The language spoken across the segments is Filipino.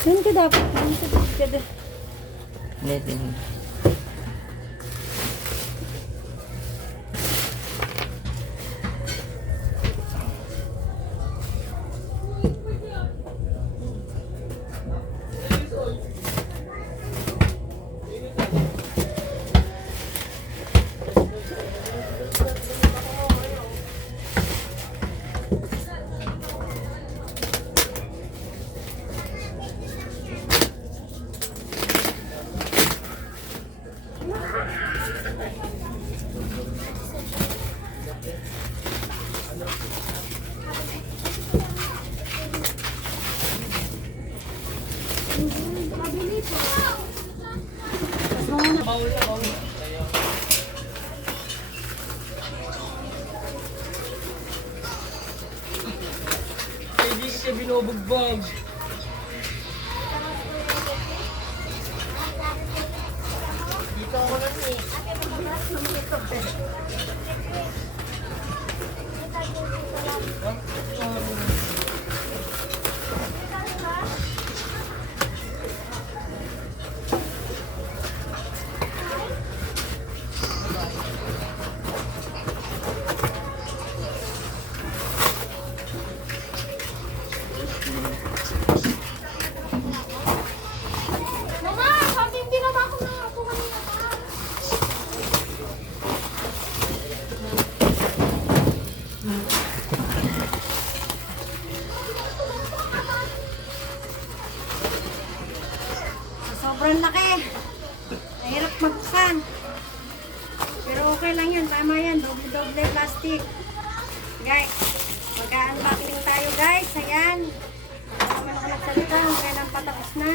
Saan ka dapat? Saan ka dapat? Hindi. Hindi siya binubugbog. Dito ako lang eh. Mama, sabi hindi na ba ako nakapo kanina pa? Sobrang laki. Mahirap magbuksan. Pero okay lang yun. Tama yan. Doble-doble plastic. Guys, mag-unboxing tayo guys. Ayan. Hindi naman ako nagsalita. Kailan patapos na.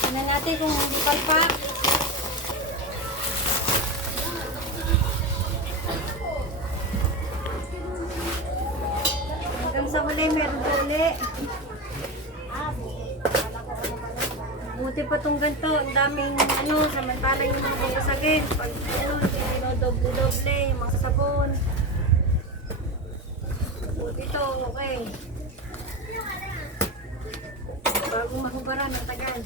Tingnan natin kung hindi palpak. Hanggang sa huli, meron uli. Buti pa itong ganito. Ang daming samantala yung mga basagin. Pag doble-doble, yung mga sabon. Buti ito, okay. Bago mahubaran, ang tagal.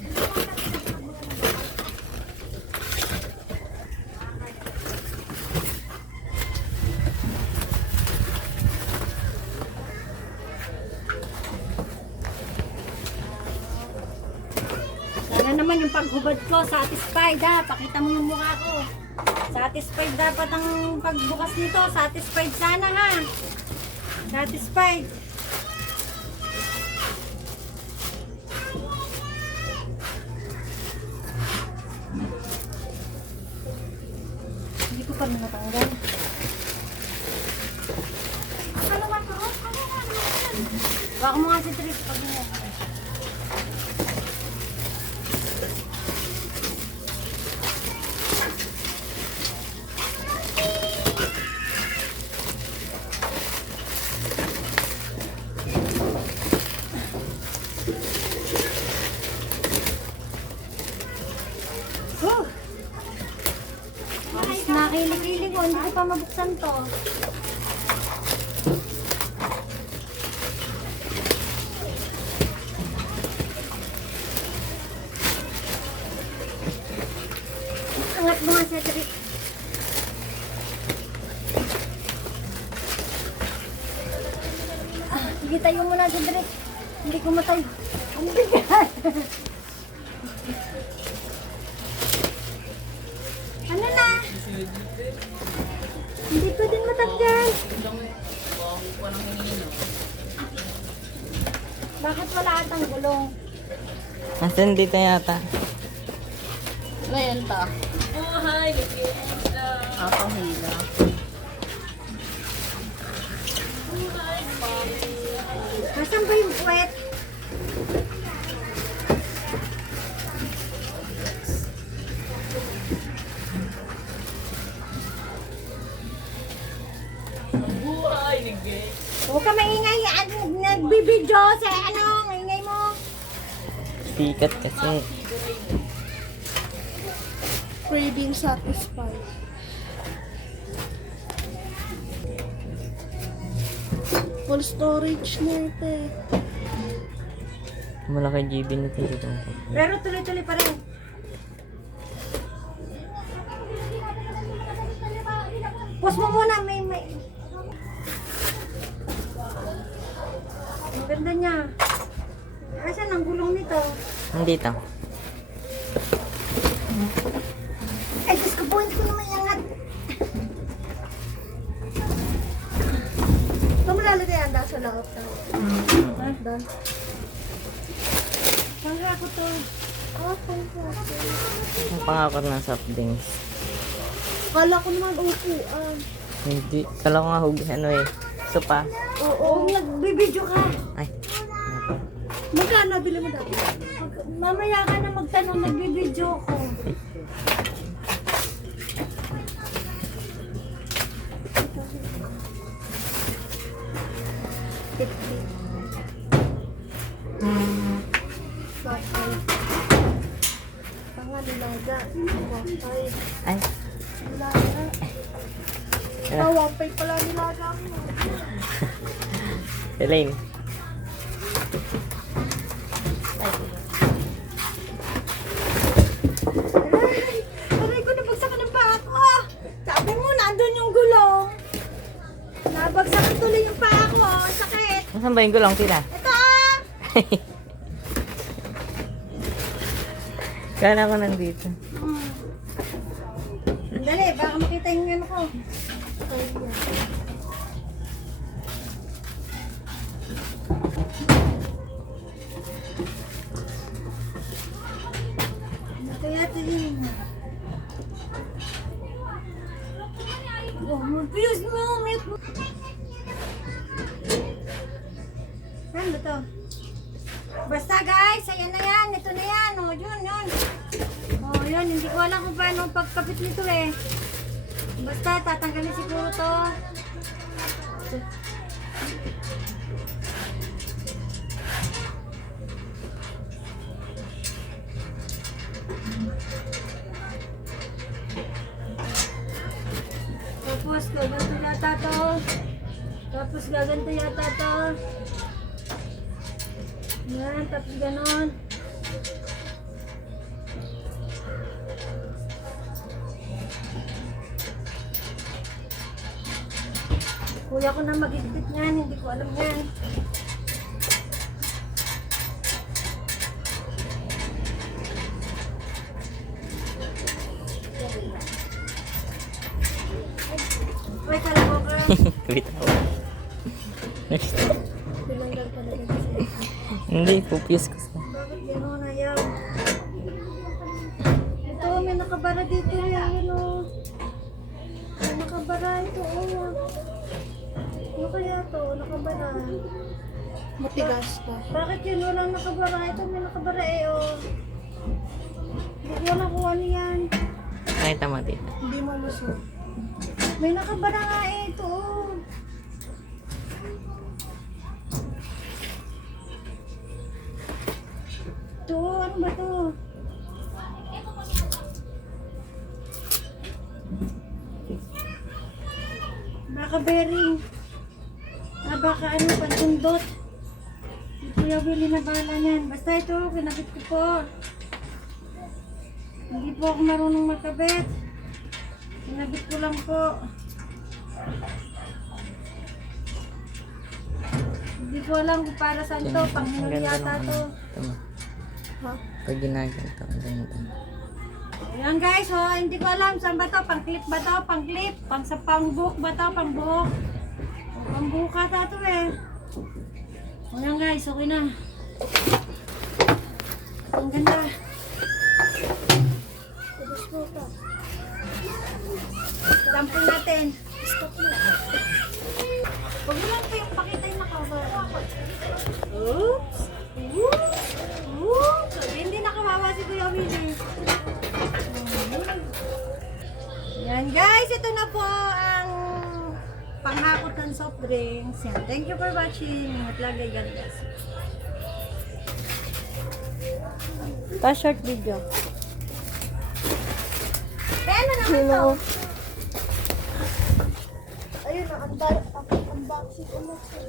Sana naman yung paghubad ko, satisfied ha. Pakita mo yung mukha ko. Satisfied dapat ang pagbukas nito. Satisfied sana ha. Satisfied. Hindi ko pa natanggal. Baka mo nga si Tris pag mo. Nakilig-ilig ko, hindi ko pa mabuksan to. Angat mo nga siya, Tris. Sige, tayo muna siya, Tris. Hindi ko matayo. Ang bigat. Ano na? Hindi ko din matanggal. Bakit wala atang gulong? Nasaan dito yata? Ngayon ta. Buhay, ligenda. Hila. Nasaan ba yung puwet? Buhay, ligenda. Huwag ka maingay. Nagbibidyo sa ingay mo. Sikat kasi. Craving satisfied. Full storage na ito eh. Malaki GB na dito. Pero tuloy-tuloy pa rin. Pause mo muna, may. Ang ganda niya. Asan ang gulong nito? Dito. Ay, Diyos ko po, hindi ko naman iangat. Ito mo lalagay ang dasa lang. Doon. Pangga ko to. Ang pangako ng soft drinks. Kala ko naman upuan. Hindi. Kala ko nga ano eh. Sopa. Oo, nagbibidyo ka. Ay. Magkano bili mo dati? Mamaya ka na magtanong, nagbibidyo ko. Pangalilaga. Wampay. Ay. Nilaga. Ano? Wampay pala nilaga mo. Elaine. Aray ko, nabagsakan ng paa ko. Sabi mo, nandun yung gulong. Nabagsakan tuloy yung paa ko. Sakit. Nasaan ba yung gulong tila? Ito ah! Kala ko nandito. Dali, baka makita yung ano ko. Kaya tingin mo. Oh, mag-fuse mo, mute mo. Saan ba to? Basta guys, ayan na yan, ito na yan, oh, yun. Oh, yun, hindi ko alam kung paano pagkapit nito eh. Basta, tatanggalin siguro to. Tapos, gaganto yata to. Yan, tapos ganon. Kuya ko na magigpit niyan, hindi ko alam yan. Ay, kala ko, girl. Wait ako. Bilanggal pa na rin kasi. Hindi, pupiyos ko sa... Bakit gano'n ayaw? Ito, may nakabara dito eh. Ano? May nakabara ito. Oh. Ano kaya to? Nakabara. Matigas pa. Bakit yun? Walang nakabara. Ito may nakabara eh. Oh. Hindi ko alam kung ano yan. Nakita mo dito. Hindi mo lusot. May nakabara nga eh. Ito. Oh. Ito. Ano ba to? Baka bearing. Baka ano, pantundot. Si Kuya Willie na bahala niyan. Basta ito, kinabit ko po. Hindi po ako marunong magkabit. Kinabit ko lang po. Hindi ko alam kung para saan to. Panghinom yata to. Ito mo. Ha? Pag ginaganto, ang ganda. Ayan guys, oh, hindi ko alam saan ba to. Pang-clip ba to? Pang-clip? Pang-buhok ba to? Pang-buhok? Pang-buhok ata to eh. Ayan guys, okay na. Ang ganda. Tapos mo ka. Sampul natin. Stop mo. Huwag mo lang po yung pakita yung nakawa. Oops! Oops! Oops! Hindi nakawawa si Kuya Willie. Yan guys, ito na po ang panghakot ng soft drinks. Yan. Thank you for watching. Ingat lagi, God bless. Pa-short video. Kaya ano naman to? Ayun na, unboxing ko na siya.